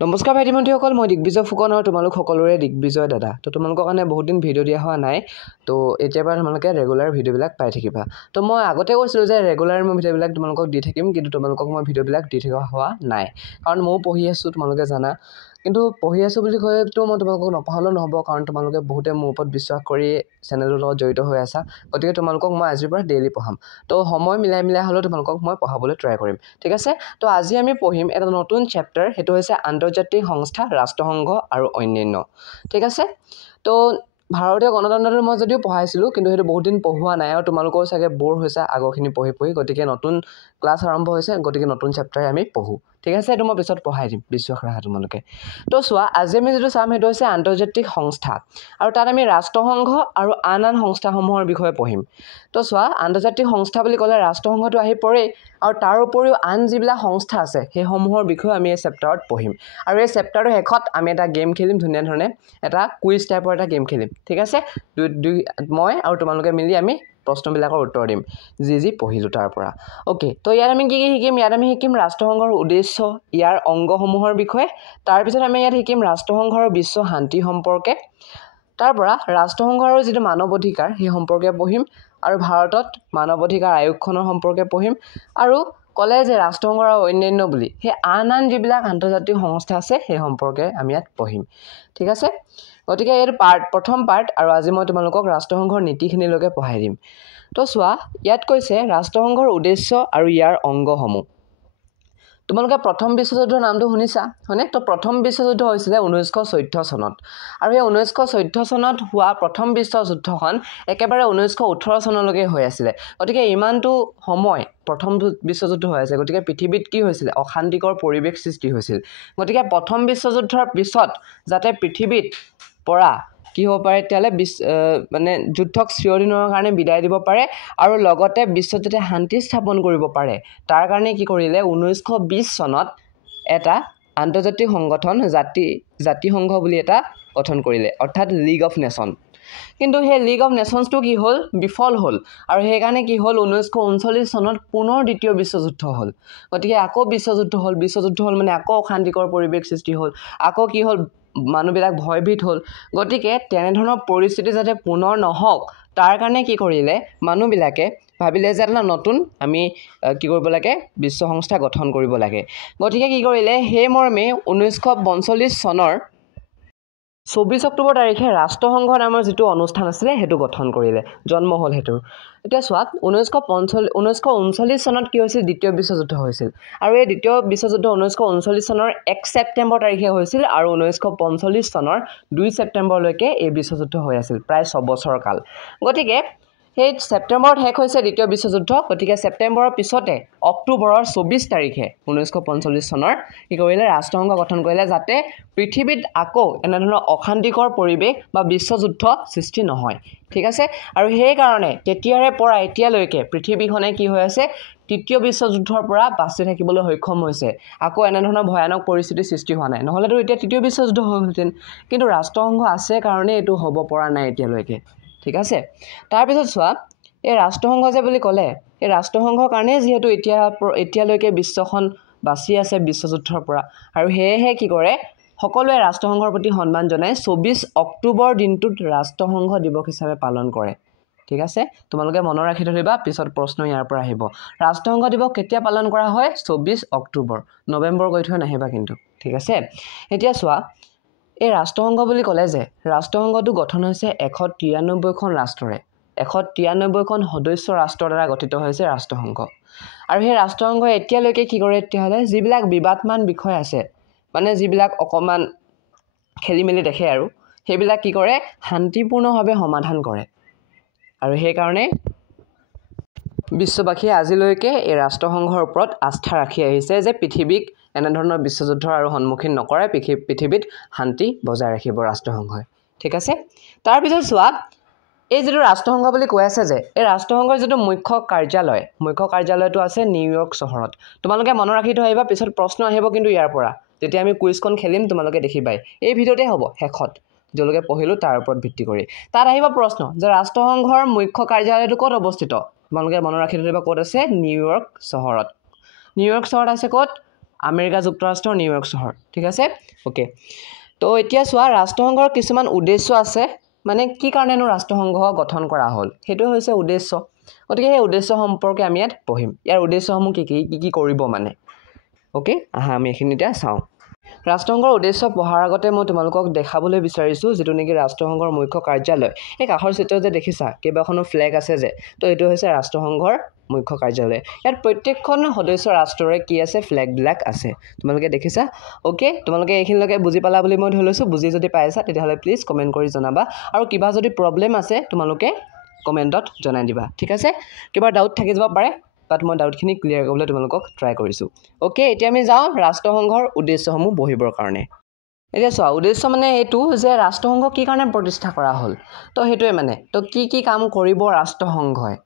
নমস্কাৰ ভাইটি ভণ্টিসকল, মই দিগ্বিজয় ফুকন আৰু তোমালোক সকলোৰে দিগ্বিজয় দাদা। তো তোমালোকৰ কাৰণে বহুত দিন ভিডিঅ' দিয়া হোৱা নাই, তো এতিয়াৰ পৰা তোমালোকে ৰেগুলাৰ ভিডিঅ'বিলাক পাই থাকিবা। তো মই আগতে কৈছিলোঁ যে ৰেগুলাৰ মই ভিডিঅ'বিলাক তোমালোকক দি থাকিম, কিন্তু তোমালোকক মই ভিডিঅ'বিলাক দি থকা হোৱা নাই, কাৰণ ময়ো পঢ়ি আছোঁ, তোমালোকে জানা। কিন্তু পঢ়ি আছোঁ বুলি কৈতো মই তোমালোকক নপঢ়ালেও নহ'ব, কাৰণ তোমালোকে বহুতে মোৰ ওপৰত বিশ্বাস কৰি চেনেলটোৰ লগত জড়িত হৈ আছা। গতিকে তোমালোকক মই আজিৰ পৰা ডেইলি পঢ়াম। তো সময় মিলাই হ'লেও তোমালোকক মই পঢ়াবলৈ ট্ৰাই কৰিম, ঠিক আছে। তো আজি আমি পঢ়িম এটা নতুন চেপ্টাৰ, সেইটো হৈছে আন্তৰ্জাতিক সংস্থা, ৰাষ্ট্ৰসংঘ আৰু অন্যান্য, ঠিক আছে। তো ভাৰতীয় গণতন্ত্ৰটো মই যদিও পঢ়াইছিলোঁ, কিন্তু সেইটো বহুত দিন পঢ়োৱা নাই, আৰু তোমালোকেও চাগে ব'ৰ হৈছে আগৰখিনি পঢ়ি। গতিকে নতুন ক্লাছ আৰম্ভ হৈছে, গতিকে নতুন চেপ্টাৰে আমি পঢ়োঁ, ঠিক আছে। এইটো মই পিছত পঢ়াই দিম, বিশ্বাস ৰাখা তোমালোকে। তো চোৱা, আজি আমি যিটো চাম সেইটো হৈছে আন্তৰ্জাতিক সংস্থা, আৰু তাত আমি ৰাষ্ট্ৰসংঘ আৰু আন সংস্থাসমূহৰ বিষয়ে পঢ়িম। তো চোৱা, আন্তৰ্জাতিক সংস্থা বুলি ক'লে ৰাষ্ট্ৰসংঘটো আহি পৰেই, আৰু তাৰ উপৰিও আন যিবিলাক সংস্থা আছে সেইসমূহৰ বিষয়ে আমি এই চেপ্টাৰত পঢ়িম। আৰু এই চেপ্টাৰটোৰ শেষত আমি এটা গেম খেলিম, ধুনীয়া ধৰণে এটা কুইজ টাইপৰ এটা গেম খেলিম, ঠিক আছে। মই আৰু তোমালোকে মিলি আমি প্ৰশ্নবিলাকৰ উত্তৰ দিম যি পঢ়িলোঁ তাৰ পৰা। অ'কে, তো ইয়াত আমি কি শিকিম? ইয়াত আমি শিকিম ৰাষ্ট্ৰসংঘৰ উদ্দেশ্য, ইয়াৰ অংগসমূহৰ বিষয়ে। তাৰপিছত আমি ইয়াত শিকিম ৰাষ্ট্ৰসংঘৰ বিশ্ব শান্তি সম্পৰ্কে। তাৰ পৰা ৰাষ্ট্ৰসংঘৰ যিটো মানৱ অধিকাৰ সেই সম্পৰ্কে পঢ়িম, আৰু ভাৰতত মানৱ অধিকাৰ আয়োগখনৰ সম্পৰ্কে পঢ়িম। আৰু ক'লে যে ৰাষ্ট্ৰসংঘৰ আৰু অন্যান্য বুলি সেই আন যিবিলাক আন্তৰ্জাতিক সংস্থা আছে সেই সম্পৰ্কে আমি ইয়াত পঢ়িম, ঠিক আছে। গতিকে এইটো প্ৰথম পাৰ্ট, আৰু আজি মই তোমালোকক ৰাষ্ট্ৰসংঘৰ নীতিখিনিলৈকে পঢ়াই দিম। তো চোৱা, ইয়াত কৈছে ৰাষ্ট্ৰসংঘৰ উদ্দেশ্য আৰু ইয়াৰ অংগসমূহ। তোমালোকে প্ৰথম বিশ্বযুদ্ধৰ নামটো শুনিছা, হয়নে? তো প্ৰথম বিশ্বযুদ্ধ হৈছিলে 1914 চনত, আৰু সেই 1914 চনত হোৱা প্ৰথম বিশ্বযুদ্ধখন একেবাৰে 1918 চনলৈকে হৈ আছিলে। গতিকে ইমানটো সময় প্ৰথম বিশ্বযুদ্ধ হৈ আছে, গতিকে পৃথিৱীত কি হৈছিলে? অশান্তিকৰ পৰিৱেশ সৃষ্টি হৈছিল। গতিকে প্ৰথম বিশ্বযুদ্ধৰ পিছত যাতে পৃথিৱীত পৰা কি হ'ব পাৰে, তেতিয়াহ'লে মানে যুদ্ধক চিৰদিনৰ কাৰণে বিদায় দিব পাৰে, আৰু লগতে বিশ্বত যাতে শান্তি স্থাপন কৰিব পাৰে, তাৰ কাৰণে কি কৰিলে 1920 চনত এটা আন্তৰ্জাতিক সংগঠন জাতিসংঘ বুলি এটা গঠন কৰিলে, অৰ্থাৎ লীগ অফ নেশ্যন। কিন্তু সেই লীগ অফ নেশ্যনছটো কি হ'ল? বিফল হ'ল, আৰু সেইকাৰণে কি হ'ল 1939 চনত পুনৰ দ্বিতীয় বিশ্বযুদ্ধ হ'ল। গতিকে আকৌ বিশ্বযুদ্ধ হ'ল মানে আকৌ অশান্তিকৰ পৰিৱেশ সৃষ্টি হ'ল, আকৌ কি হ'ল? মানুহবিলাক ভয়ভীত হ'ল। গতিকে তেনেধৰণৰ পৰিস্থিতি যাতে পুনৰ নহওক, তাৰ কাৰণে কি কৰিলে মানুহবিলাকে ভাবিলে যে এটা নতুন আমি কি কৰিব লাগে? বিশ্ব সংস্থা গঠন কৰিব লাগে। গতিকে কি কৰিলে? সেই মৰ্মে 1945 চনৰ 24 অক্টোবৰ তাৰিখে ৰাষ্ট্ৰসংঘ নামৰ যিটো অনুষ্ঠান আছিলে সেইটো গঠন কৰিলে, জন্ম হ'ল সেইটোৰ। এতিয়া চোৱা, 1939 চনত কি হৈছিল? দ্বিতীয় বিশ্বযুদ্ধ হৈছিল, আৰু এই দ্বিতীয় বিশ্বযুদ্ধ 1939 চনৰ 1 ছেপ্টেম্বৰ তাৰিখে হৈছিল, আৰু 1945 চনৰ 2 ছেপ্টেম্বৰলৈকে এই বিশ্বযুদ্ধ হৈ আছিল, প্ৰায় 6 বছৰ কাল। গতিকে সেই ছেপ্টেম্বৰত শেষ হৈছে দ্বিতীয় বিশ্বযুদ্ধ। গতিকে ছেপ্টেম্বৰৰ পিছতে অক্টোবৰৰ 24 তাৰিখে 1945 চনৰ কি কৰিলে? ৰাষ্ট্ৰসংঘ গঠন কৰিলে, যাতে পৃথিৱীত আকৌ এনেধৰণৰ অশান্তিকৰ পৰিৱেশ বা বিশ্বযুদ্ধ সৃষ্টি নহয়, ঠিক আছে। আৰু সেইকাৰণে তেতিয়াৰে পৰা এতিয়ালৈকে পৃথিৱীখনে কি হৈ আছে? তৃতীয় বিশ্বযুদ্ধৰ পৰা বাচি থাকিবলৈ সক্ষম হৈছে। আকৌ এনেধৰণৰ ভয়ানক পৰিস্থিতিৰ সৃষ্টি হোৱা নাই, নহ'লেতো এতিয়া তৃতীয় বিশ্বযুদ্ধ হ'লহেঁতেন। কিন্তু ৰাষ্ট্ৰসংঘ আছে কাৰণে এইটো হ'ব পৰা নাই এতিয়ালৈকে, ঠিক আছে। তাৰপিছত চোৱা, এই ৰাষ্ট্ৰসংঘ যে বুলি ক'লে, এই ৰাষ্ট্ৰসংঘৰ কাৰণে যিহেতু এতিয়ালৈকে বিশ্বখন বাচি আছে বিশ্বযুদ্ধৰ পৰা, আৰু সেয়েহে কি কৰে? সকলোৱে ৰাষ্ট্ৰসংঘৰ প্ৰতি সন্মান জনাই 24 অক্টোবৰ দিনটোত ৰাষ্ট্ৰসংঘ দিৱস হিচাপে পালন কৰে, ঠিক আছে। তোমালোকে মনত ৰাখি থ'বা, পিছত প্ৰশ্ন ইয়াৰ পৰা আহিব। ৰাষ্ট্ৰসংঘ দিৱস কেতিয়া পালন কৰা হয়? 24 অক্টোবৰ, নৱেম্বৰ গৈ থৈ নাহিবা কিন্তু, ঠিক আছে। এতিয়া চোৱা, এই ৰাষ্ট্ৰসংঘ বুলি ক'লে যে ৰাষ্ট্ৰসংঘটো গঠন হৈছে 193খন ৰাষ্ট্ৰৰে, 193খন সদস্য ৰাষ্ট্ৰৰ দ্বাৰা গঠিত হৈছে ৰাষ্ট্ৰসংঘ। আৰু সেই ৰাষ্ট্ৰসংঘই এতিয়ালৈকে কি কৰে? তেতিয়াহ'লে যিবিলাক বিবাদমান বিষয় আছে, মানে যিবিলাক অকণমান খেলি মেলি দেখে, আৰু সেইবিলাক কি কৰে? শান্তিপূৰ্ণভাৱে সমাধান কৰে। আৰু সেইকাৰণে বিশ্ববাসীয়ে আজিলৈকে এই ৰাষ্ট্ৰসংঘৰ ওপৰত আস্থা ৰাখি আহিছে যে পৃথিৱীক এনেধৰণৰ বিশ্বযুদ্ধৰ আৰু সন্মুখীন নকৰে, পৃথিৱীত শান্তি বজাই ৰাখিব ৰাষ্ট্ৰসংঘই, ঠিক আছে। তাৰপিছত চোৱা, এই যিটো ৰাষ্ট্ৰসংঘ বুলি কৈ আছে যে, এই ৰাষ্ট্ৰসংঘৰ যিটো মুখ্য কাৰ্যালয়টো আছে নিউয়ৰ্ক চহৰত। তোমালোকে মনত ৰাখি থৈ আহিবা, পিছত প্ৰশ্ন আহিব কিন্তু ইয়াৰ পৰা, যেতিয়া আমি কুইজখন খেলিম তোমালোকে দেখিবাই, এই ভিডিঅ'তে হ'ব শেষত, য'লৈকে পঢ়িলোঁ তাৰ ওপৰত ভিত্তি কৰি। তাত আহিব প্ৰশ্ন যে ৰাষ্ট্ৰসংঘৰ মুখ্য কাৰ্যালয়টো ক'ত অৱস্থিত? তোমালোকে মনত ৰাখি থৈ আহিবা ক'ত আছে? নিউয়ৰ্ক চহৰত। নিউয়ৰ্ক চহৰত আছে ক'ত? আমেৰিকা যুক্তৰাষ্ট্ৰৰ নিউয়ৰ্ক চহৰ ঠিক আছে ওকে তো এতিয়া চোৱা ৰাষ্ট্ৰসংঘৰ কিছুমান উদ্দেশ্য আছে মানে কি কাৰণেনো ৰাষ্ট্ৰসংঘ গঠন কৰা হ'ল সেইটো হৈছে উদ্দেশ্য গতিকে সেই উদ্দেশ্য সম্পৰ্কে আমি ইয়াত পঢ়িম ইয়াৰ উদ্দেশ্যসমূহ কি কৰিব মানে ওকে আহা আমি এইখিনি এতিয়া চাওঁ ৰাষ্ট্ৰসংঘৰ উদ্দেশ্য পঢ়াৰ আগতে মই তোমালোকক দেখাবলৈ বিচাৰিছোঁ যিটো নেকি ৰাষ্ট্ৰসংঘৰ মুখ্য কাৰ্যালয় এই কাষৰ চিত্ৰত যে দেখিছা কেইবাখনো ফ্লেগ আছে যে তো এইটো হৈছে ৰাষ্ট্ৰসংঘৰ মুখ্য কাৰ্যালয় ইয়াত প্ৰত্যেকখন সদস্য ৰাষ্ট্ৰৰে কি আছে ফ্লেগবিলাক আছে তোমালোকে দেখিছা ওকে তোমালোকে এইখিনিলৈকে বুজি পালা বুলি মই ধৰি লৈছোঁ বুজি যদি পাইছা তেতিয়াহ'লে প্লিজ কমেণ্ট কৰি জনাবা আৰু কিবা যদি প্ৰব্লেম আছে তোমালোকে কমেণ্টত জনাই দিবা ঠিক আছে কিবা ডাউট থাকি যাব পাৰে বাট মই ডাউটখিনি ক্লিয়াৰ কৰিবলৈ তোমালোকক ট্ৰাই কৰিছোঁ ওকে এতিয়া আমি যাওঁ ৰাষ্ট্ৰসংঘৰ উদ্দেশ্যসমূহ বহিবৰ কাৰণে এতিয়া চোৱা উদ্দেশ্য মানে এইটো যে ৰাষ্ট্ৰসংঘ কি কাৰণে প্ৰতিষ্ঠা কৰা হ'ল তো সেইটোৱে মানে তো কি কাম কৰিব ৰাষ্ট্ৰসংঘই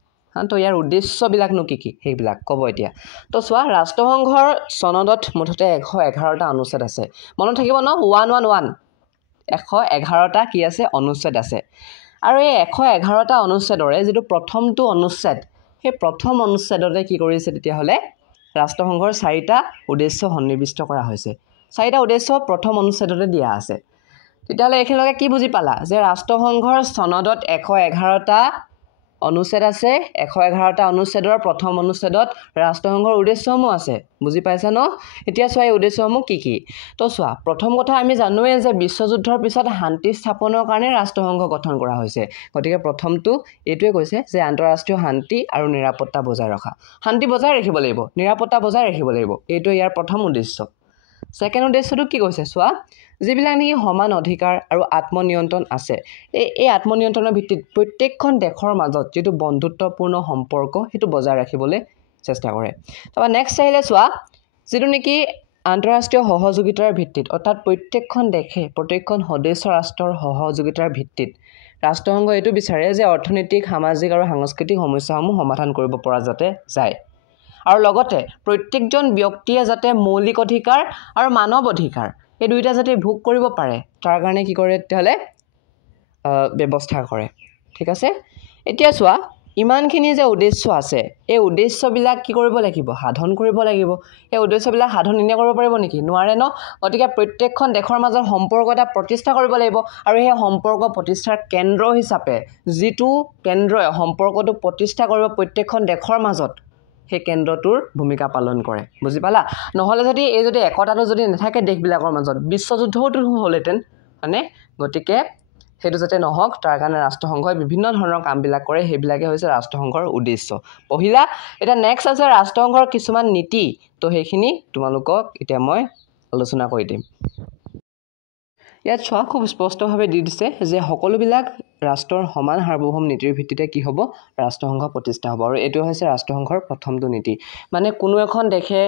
তো ইয়াৰ উদ্দেশ্যবিলাকনো কি সেইবিলাক ক'ব এতিয়া তো চোৱা ৰাষ্ট্ৰসংঘৰ চনদত মুঠতে 111টা অনুচ্ছেদ আছে মনত থাকিব ন 111 111টা কি আছে অনুচ্ছেদ আছে আৰু এই 111টা অনুচ্ছেদৰে যিটো প্ৰথমটো অনুচ্ছেদ সেই প্ৰথম অনুচ্ছেদতে কি কৰিছে তেতিয়াহ'লে ৰাষ্ট্ৰসংঘৰ 4টা উদ্দেশ্য সন্নিৱিষ্ট কৰা হৈছে 4টা উদ্দেশ্য প্ৰথম অনুচ্ছেদতে দিয়া আছে তেতিয়াহ'লে এইখিনিলৈকে কি বুজি পালা যে ৰাষ্ট্ৰসংঘৰ চনদত 111টা অনুচ্ছেদ আছে 111টা অনুচ্ছেদৰ প্ৰথম অনুচ্ছেদত ৰাষ্ট্ৰসংঘৰ উদ্দেশ্যসমূহ আছে বুজি পাইছা ন এতিয়া চোৱা এই উদ্দেশ্যসমূহ কি তো চোৱা প্ৰথম কথা আমি জানোৱে যে বিশ্বযুদ্ধৰ পিছত শান্তি স্থাপনৰ কাৰণে ৰাষ্ট্ৰসংঘ গঠন কৰা হৈছে গতিকে প্ৰথমটো এইটোৱে কৈছে যে আন্তঃৰাষ্ট্ৰীয় শান্তি আৰু নিৰাপত্তা বজাই ৰখা শান্তি বজাই ৰাখিব লাগিব নিৰাপত্তা বজাই ৰাখিব লাগিব এইটো ইয়াৰ প্ৰথম উদ্দেশ্য সেকেন্ড উদ্দেশ্যটো কি কৈছে চোৱা যিবিলাক নেকি সমান অধিকাৰ আৰু আত্মনিয়ন্ত্ৰণ আছে এই আত্মনিয়ন্ত্ৰণৰ ভিত্তিত প্ৰত্যেকখন দেশৰ মাজত যেটো বন্ধুত্বপূৰ্ণ সম্পৰ্ক হেতু বজাই ৰাখিবলৈ চেষ্টা কৰে তাৰপা নেক্সট আহিলে চোৱা যেটো নেকি আন্তঃৰাষ্ট্ৰীয় সহযোগিতাৰ ভিত্তিত অৰ্থাৎ প্ৰত্যেকখন দেশে প্ৰত্যেকখন সদস্য ৰাষ্ট্ৰৰ সহযোগিতাৰ ভিত্তিত ৰাষ্ট্ৰসংঘ এইটো বিচাৰে যে অৰ্থনৈতিক সামাজিক আৰু সাংস্কৃতিক সমস্যাসমূহ সমাধান কৰিব পৰা যাতে যায় আৰু লগতে প্ৰত্যেকজন ব্যক্তিয়ে যাতে মৌলিক অধিকাৰ আৰু মানৱ অধিকাৰ এই দুইটা যাতে ভোগ কৰিব পাৰে তাৰ কাৰণে কি কৰে তেতিয়াহ'লে ব্যৱস্থা কৰে ঠিক আছে এতিয়া চোৱা ইমানখিনি যে উদ্দেশ্য আছে এই উদ্দেশ্যবিলাক কি কৰিব লাগিব সাধন কৰিব লাগিব এই উদ্দেশ্যবিলাক সাধন এনে কৰিব পাৰিব নেকি নোৱাৰে ন গতিকে প্ৰত্যেকখন দেশৰ মাজত সম্পৰ্ক এটা প্ৰতিষ্ঠা কৰিব লাগিব আৰু এই সম্পৰ্ক প্ৰতিষ্ঠাৰ কেন্দ্ৰ হিচাপে যিটো কেন্দ্ৰই সম্পৰ্কটো প্ৰতিষ্ঠা কৰিব প্ৰত্যেকখন দেশৰ মাজত সেই কেন্দ্ৰটোৰ ভূমিকা পালন কৰে বুজি পালা নহলে যদি এই যদি একতাটো যদি নাথাকে দেশবিলাকৰ মাজত বিশ্বযুদ্ধটো হ'লহেতেন মানে গতিকে হেতু যাতে নহওক তাৰ কাৰণে ৰাষ্ট্ৰসংঘই বিভিন্ন ধৰণৰ কামবিলাক কৰে সেইবিলাকে হৈছে ৰাষ্ট্ৰসংঘৰ উদ্দেশ্য পহিলা এটা নেক্সট আছে ৰাষ্ট্ৰসংঘৰ কিছুমান নীতি তো সেইখিনি তোমালোকক এতিয়া মই আলোচনা কৰি দিম ইয়াত চোৱা খুব স্পষ্টভাৱে দি দিছে যে সকলোবিলাক ৰাষ্ট্ৰৰ সমান সাৰ্বভৌম নীতিৰ ভিত্তিতে কি হ'ব ৰাষ্ট্ৰসংঘ প্ৰতিষ্ঠা হ'ব আৰু এইটো হৈছে ৰাষ্ট্ৰসংঘৰ প্ৰথমটো নীতি মানে কোনো এখন দেশে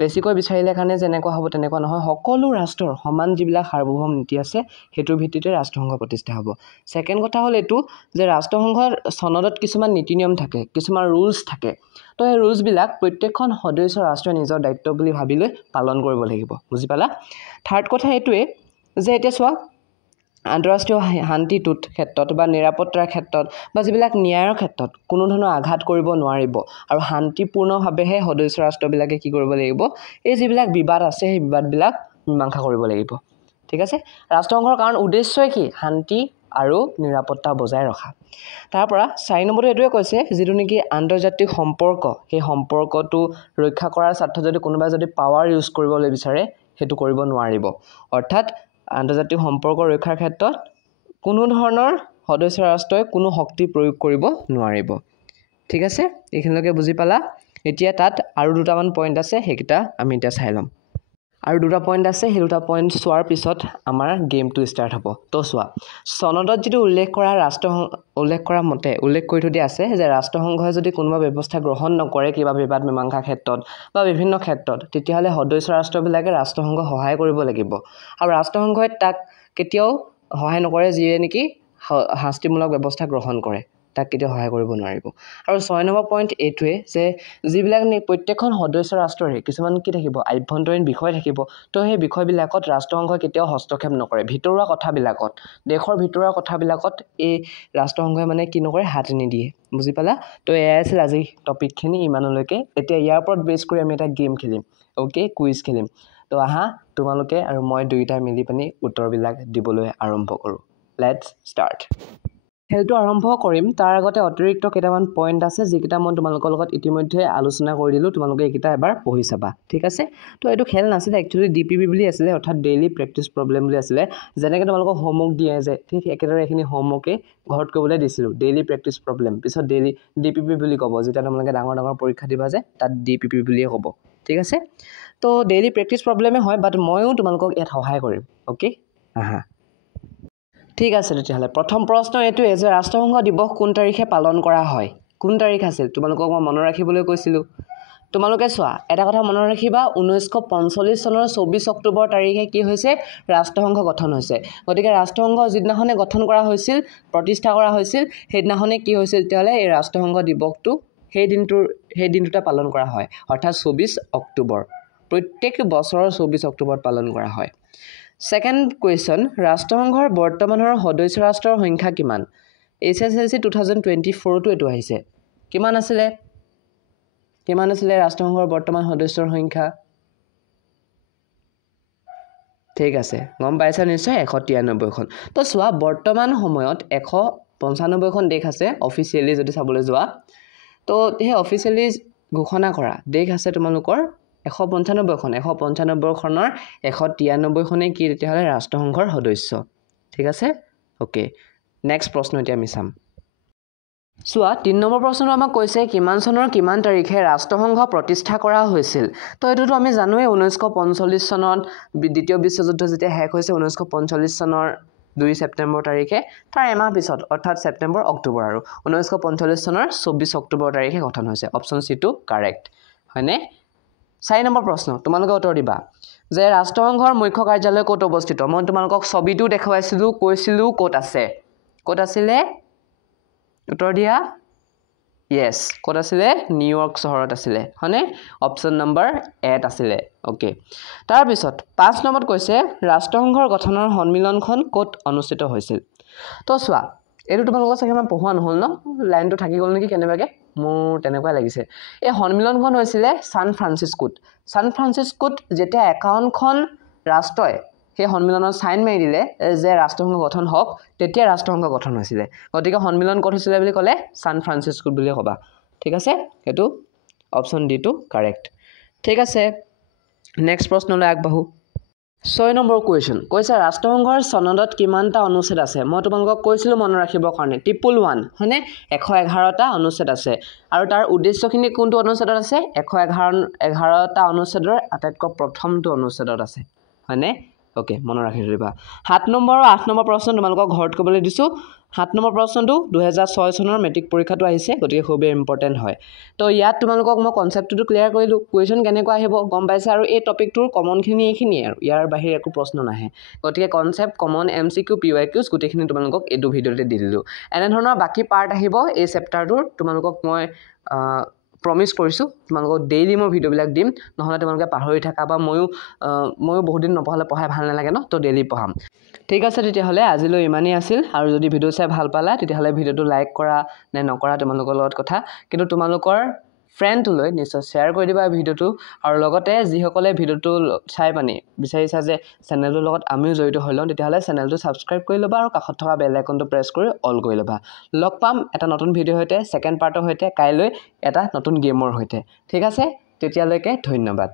বেছিকৈ বিচাৰিলে কাৰণে যেনেকুৱা হ'ব তেনেকুৱা নহয় সকলো ৰাষ্ট্ৰৰ সমান যিবিলাক সাৰ্বভৌম নীতি আছে হেতুৰ ভিত্তিতে ৰাষ্ট্ৰসংঘ প্ৰতিষ্ঠা হ'ব সেকেন্ড কথা হ'ল এইটো যে ৰাষ্ট্ৰসংঘৰ সনদত কিছুমান নীতি নিয়ম থাকে কিছুমান ৰুলছ থাকে তো এই ৰুলছবিলাক প্ৰত্যেকখন সদস্য ৰাষ্ট্ৰই নিজৰ দায়িত্ব বুলি ভাবি লৈ পালন কৰিব লাগিব বুজি পালা থাৰ্ড কথা এইটোৱে যে এতিয়া চোৱা আন্তঃৰাষ্ট্ৰীয় শান্তিটোত ক্ষেত্ৰত বা নিৰাপত্তাৰ ক্ষেত্ৰত বা যিবিলাক ন্যায়ৰ ক্ষেত্ৰত কোনো ধৰণৰ আঘাত কৰিব নোৱাৰিব আৰু শান্তিপূৰ্ণভাৱেহে সদস্য ৰাষ্ট্ৰবিলাকে কি কৰিব লাগিব এই যিবিলাক বিবাদ আছে সেই বিবাদবিলাক মীমাংসা কৰিব লাগিব ঠিক আছে ৰাষ্ট্ৰসংঘৰ কাৰণ উদ্দেশ্যই কি শান্তি আৰু নিৰাপত্তা বজাই ৰখা তাৰ পৰা 4 নম্বৰটো এইটোৱে কৈছে যেটো নেকি আন্তৰ্জাতিক সম্পৰ্ক সেই সম্পৰ্কটো ৰক্ষা কৰাৰ স্বাৰ্থত যদি কোনোবাই যদি পাৱাৰ ইউজ কৰিবলৈ বিচাৰে হেতু কৰিব নোৱাৰিব অৰ্থাৎ আন্তৰ্জাতিক সম্পৰ্ক ৰক্ষাৰ ক্ষেত্ৰত কোনো ধৰণৰ সদস্য ৰাষ্ট্ৰই কোনো শক্তি প্ৰয়োগ কৰিব নোৱাৰিব ঠিক আছে এইখিনিলৈকে বুজি পালা এতিয়া তাত আৰু দুটামান পইণ্ট আছে সেইকেইটা আমি এতিয়া চাই ল'ম আৰু দুটা পইণ্ট আছে সেই দুটা পইণ্ট চোৱাৰ পিছত আমাৰ গেমটো ষ্টাৰ্ট হ'ব তো চোৱা সনদত যেটো উল্লেখ কৰা মতে উল্লেখ কৰি থৈ দিয়া আছে যে ৰাষ্ট্ৰসংঘই যদি কোনোবা ব্যৱস্থা গ্ৰহণ নকৰে কিবা বিবাদ মীমাংসা ক্ষেত্ৰত বা বিভিন্ন ক্ষেত্ৰত তেতিয়াহ'লে সদস্য ৰাষ্ট্ৰবিলাকে ৰাষ্ট্ৰসংঘক সহায় কৰিব লাগিব আৰু ৰাষ্ট্ৰসংঘই তাক কেতিয়াও সহায় নকৰে যিয়ে নেকি শাস্তিমূলক ব্যৱস্থা গ্ৰহণ কৰে তাক কেতিয়াও সহায় কৰিব নোৱাৰিব আৰু 6 নম্বৰ পইণ্ট এইটোৱে যে যিবিলাক প্ৰত্যেকখন সদস্য ৰাষ্ট্ৰৰে কিছুমান কি থাকিব আভ্যন্তৰীণ বিষয় থাকিব তো সেই বিষয়বিলাকত ৰাষ্ট্ৰসংঘই কেতিয়াও হস্তক্ষেপ নকৰে ভিতৰুৱা কথাবিলাকত দেশৰ ভিতৰুৱা কথাবিলাকত এই ৰাষ্ট্ৰসংঘই মানে কি নকৰে হাত নিদিয়ে বুজি পালা তো এয়া আছিল আজি টপিকখিনি ইমানলৈকে এতিয়া ইয়াৰ ওপৰত বেছ কৰি আমি এটা গেম খেলিম অ'কে কুইজ খেলিম তো আহা তোমালোকে আৰু মই দুয়োটাই মিলি পিনি উত্তৰবিলাক দিবলৈ আৰম্ভ কৰোঁ লেটছ ষ্টাৰ্ট খেলটো আৰম্ভ কৰিম তাৰ আগতে অতিৰিক্ত কেইটামান পইণ্ট আছে যিকেইটা মই তোমালোকৰ লগত ইতিমধ্যে আলোচনা কৰি দিলোঁ তোমালোকে এইকেইটা এবাৰ পঢ়ি চাবা ঠিক আছে তো এইটো খেল নাছিলে একচুৱেলি DPP বুলি আছিলে অৰ্থাৎ ডেইলি প্ৰেক্টিছ প্ৰব্লেম বুলি আছিলে যেনেকৈ তোমালোকক হোমৱৰ্ক দিয়ে যে ঠিক একেদৰে এইখিনি হোমৱৰ্কে ঘৰত কৰিবলৈ দিছিলোঁ ডেইলি প্ৰেক্টিছ প্ৰব্লেম পিছত ডেইলি DPP বুলি ক'ব যেতিয়া তোমালোকে ডাঙৰ ডাঙৰ পৰীক্ষা দিবা যে তাত DPP বুলিয়ে ক'ব ঠিক আছে তো ডেইলি প্ৰেক্টিছ প্ৰব্লেমে হয় বাট ময়ো তোমালোকক ইয়াত সহায় কৰিম অ'কে আহা ঠিক আছে তেতিয়াহ'লে প্ৰথম প্ৰশ্ন এইটোৱে যে ৰাষ্ট্ৰসংঘ দিৱস কোন তাৰিখে পালন কৰা হয় কোন তাৰিখ আছিল তোমালোকক মই মনত ৰাখিবলৈ কৈছিলোঁ তোমালোকে চোৱা এটা কথা মনত ৰাখিবা 1945 চনৰ 24 অক্টোবৰ তাৰিখে কি হৈছে ৰাষ্ট্ৰসংঘ গঠন হৈছে গতিকে ৰাষ্ট্ৰসংঘ যিদিনাখনে গঠন কৰা হৈছিল প্ৰতিষ্ঠা কৰা হৈছিল সেইদিনাখনে কি হৈছিল তেতিয়াহ'লে এই ৰাষ্ট্ৰসংঘ দিৱসটো সেই দিনটোতে পালন কৰা হয় অৰ্থাৎ 24 অক্টোবৰ প্ৰত্যেক বছৰৰ 24 অক্টোবৰত পালন কৰা হয় সেকেন্ড কোৱেশ্চন ৰাষ্ট্ৰসংঘৰ বৰ্তমানৰ সদস্য ৰাষ্ট্ৰৰ সংখ্যা কিমান HSLC 2024 টো এটো আহিছে কিমান আছিলে ৰাষ্ট্ৰসংঘৰ বৰ্তমান সদস্যৰ সংখ্যা ঠিক আছে গম পাইছা নিশ্চয় 193 খন তো চোৱা বৰ্তমান সময়ত 195 খন দেশ আছে অফিচিয়েলি যদি চাবলৈ যোৱা তো এই অফিচিয়েলি ঘোষণা কৰা দেশ আছে তোমালোকৰ 195 খনৰ 193 খনে কি তেতিয়াহ'লে ৰাষ্ট্ৰসংঘৰ সদস্য ঠিক আছে ওকে নেক্সট প্ৰশ্ন এতিয়া আমি চাম চোৱা 3 নম্বৰ প্ৰশ্নটো আমাক কৈছে কিমান চনৰ কিমান তাৰিখে ৰাষ্ট্ৰসংঘ প্ৰতিষ্ঠা কৰা হৈছিল তো এটোটো আমি জানোৱে 1945 চনত দ্বিতীয় বিশ্বযুদ্ধ যেতিয়া শেষ হৈছে 1945 চনৰ 2 ছেপ্টেম্বৰ তাৰিখে তাৰ এমাহ পিছত অৰ্থাৎ ছেপ্টেম্বৰ অক্টোবৰ আৰু 1945 চনৰ 24 অক্টোবৰ তাৰিখে গঠন হৈছে অপচন সি টো কাৰেক্ট হয়নে 4 নম্বৰ প্ৰশ্ন তোমালোকে উত্তৰ দিবা যে ৰাষ্ট্ৰসংঘৰ মুখ্য কাৰ্যালয় ক'ত অৱস্থিত মই তোমালোকক ছবিটো দেখুৱাইছিলো কৈছিলো ক'ত আছিলে উত্তৰ দিয়া yes ক'ত আছিলে নিউয়ৰ্ক চহৰত আছিলে হয়নে অপচন নম্বৰ 8 আছিলে ওকে তাৰ পিছত 5 নম্বৰত কৈছে ৰাষ্ট্ৰসংঘৰ গঠনৰ সন্মিলনখন ক'ত অনুষ্ঠিত হৈছিল তো চোৱা এটো তোমালোকৰ চাগে মই পঢ়োৱা নহল ন লাইনটো থাকি গল নেকি কেনেবাকে মোৰ তেনেকুৱা লাগিছে এই সন্মিলনখন হৈছিলে সান ফ্ৰান্সিস্কোত যেতিয়া 51খন ৰাষ্ট্ৰই সেই সন্মিলনত সাইন মাৰি দিলে যে ৰাষ্ট্ৰসংঘ গঠন হওক তেতিয়া ৰাষ্ট্ৰসংঘ গঠন হৈছিলে গতিকে সন্মিলন ক'ত হৈছিলে বুলি ক'লে সান ফ্ৰান্সিস্কোত বুলি ক'বা ঠিক আছে এটো অপচন ডি টো কাৰেক্ট ঠিক আছে নেক্সট প্ৰশ্নলৈ আগবাঢ়ো 6 নম্বৰ কোৱেশ্চন কৈছে ৰাষ্ট্ৰসংঘৰ সনদত কিমানটা অনুচ্ছেদ আছে মই তোমালোকক কৈছিলো মনত ৰাখিবৰ কাৰণে 111 হয়নে 111টা অনুচ্ছেদ আছে আৰু তাৰ উদ্দেশ্যখিনি কোনটো অনুচ্ছেদত আছে 111টা অনুচ্ছেদৰ আটাইতকৈ প্ৰথমটো অনুচ্ছেদত আছে হয়নে ওকে মনত ৰাখি ধৰিবা 7 নম্বৰ আৰু 8 নম্বৰ প্ৰশ্ন তোমালোকক ঘৰত ক'বলৈ দিছো 7 নম্বৰ প্ৰশ্নটো 2006 চনৰ মেট্ৰিক পৰীক্ষাটো আহিছে গতিকে খুব ইম্পৰ্টেন্ট হয় তো ইয়াত তোমালোকক মই কনসেপ্টটো ক্লিয়াৰ কৰিলো কোৱেশ্চন কেনেকুৱা আহিব গম পাইছে আৰু এই টপিকটোৰ কমনখিনি এইখিনি আৰু ইয়াৰ বাহিৰে একো প্ৰশ্ন নাহে গতিকে কনসেপ্ট কমন MCQ PYQs গোটেইখিনি তোমালোকক এইটো ভিডিঅ'তে দি দিলো এনে ধৰণৰ বাকি পাৰ্ট আহিব এই চেপ্টাৰটোৰ তোমালোকক মই প্ৰমিস কৰিছো তোমালোকক ডেইলি মই ভিডিঅ'বিলাক দিম নহলে তোমালোকে পাহৰি থাকা বা ময়ো বহুত দিন নপঢ়ালে পঢ়াই ভাল নালাগে ন তো ডেইলি পঢ়াম ঠিক আছে তেতিয়াহ'লে আজিলৈ ইমানেই আছিল আৰু যদি ভিডিঅ' চাই ভাল পালা তেতিয়াহ'লে ভিডিঅ'টো লাইক কৰা নে নকৰা তোমালোকৰ লগত কথা কিন্তু তোমালোকৰ ফ্ৰেণ্ডলৈ নিশ্চয় শ্বেয়াৰ কৰি দিবা ভিডিঅ'টো আৰু লগতে যিসকলে ভিডিঅ'টো চাই পানি বিচাৰিছা যে চেনেলটোৰ লগত আমিও জড়িত হৈ লওঁ তেতিয়াহ'লে চেনেলটো ছাবস্ক্ৰাইব কৰি ল'বা আৰু কাষত থকা বেল আইকনটো প্ৰেছ কৰি অল কৰি ল'বা লগ পাম এটা নতুন ভিডিঅ'ৰ সৈতে সেকেন্ড পাৰ্টৰ সৈতে কাইলৈ এটা নতুন গেমৰ সৈতে ঠিক আছে তেতিয়ালৈকে ধন্যবাদ